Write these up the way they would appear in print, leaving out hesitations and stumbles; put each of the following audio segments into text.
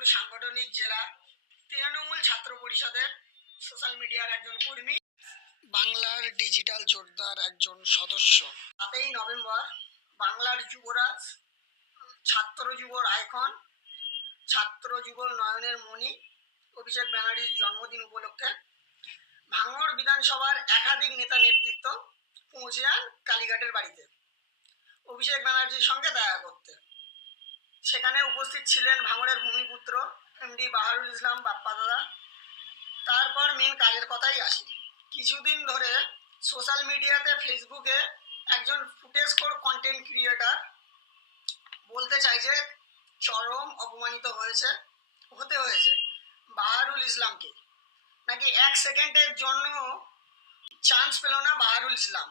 মেদিনীপুর সাংগঠনিক জেলা তৃণমূল ছাত্র পরিষদের সোশ্যাল মিডিয়ার একজন কর্মী, বাংলার ডিজিটাল জোটদার একজন সদস্য। 7ই নভেম্বর বাংলার যুবরাজ, ছাত্র যুবর আইকন, ছাত্র যুবর নয়নের মণি অভিষেক ব্যানার্জির জন্মদিন উপলক্ষে ভাঙড় বিধানসভার একাধিক নেতা নেতৃত্ব পৌঁছে যান কালীঘাটের বাড়িতে অভিষেক ব্যানার্জির সঙ্গে দেখা করতে। সেখানে উপস্থিত ছিলেন ভাঙড়ের ভূমিপুত্র এমডি বাহারুল ইসলাম বাপ্পা দাদা। তারপর মেন কাজের কথাই আসি। কিছুদিন ধরে সোশ্যাল মিডিয়াতে, ফেসবুকে একজন ফুটেজখোর কন্টেন্ট ক্রিয়েটার বলতে চাইছে চরম অপমানিত হতে হয়েছে বাহারুল ইসলামকে। নাকি 1 সেকেন্ডের জন্য চান্স পেল না বাহারুল ইসলাম,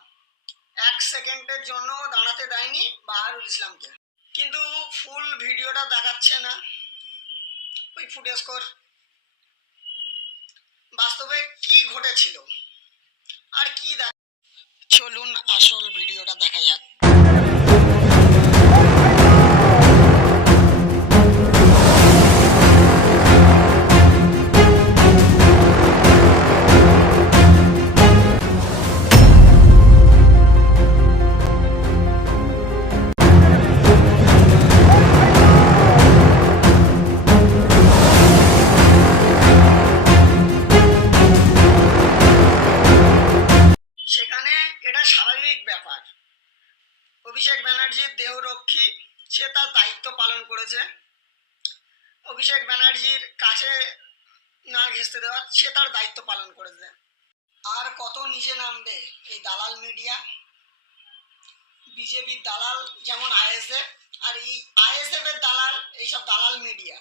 1 সেকেন্ডের জন্য দাঁড়াতে দেয়নি বাহারুল ইসলামকে। কিন্তু ফুল ভিডিওটা দেখাচ্ছে না ওই ফুটেজখোর। বাস্তবে কি ঘটেছিল আর কি চলুন আসল ভিডিওটা দেখা যাক। সেখানে এটা স্বাভাবিক ব্যাপার। অভিষেক ব্যানার্জির দেহরক্ষী, সে তার দায়িত্ব পালন করেছে। অভিষেক ব্যানার্জির কাছে না ঘেঁষতে দেওয়া, সে তার দায়িত্ব পালন করেছে। আর কত নিচে নামবে এই দালাল মিডিয়া, বিজেপির দালাল যেমন আইএসএফ, আর এই আইএসএফ এর দালাল এইসব দালাল মিডিয়া।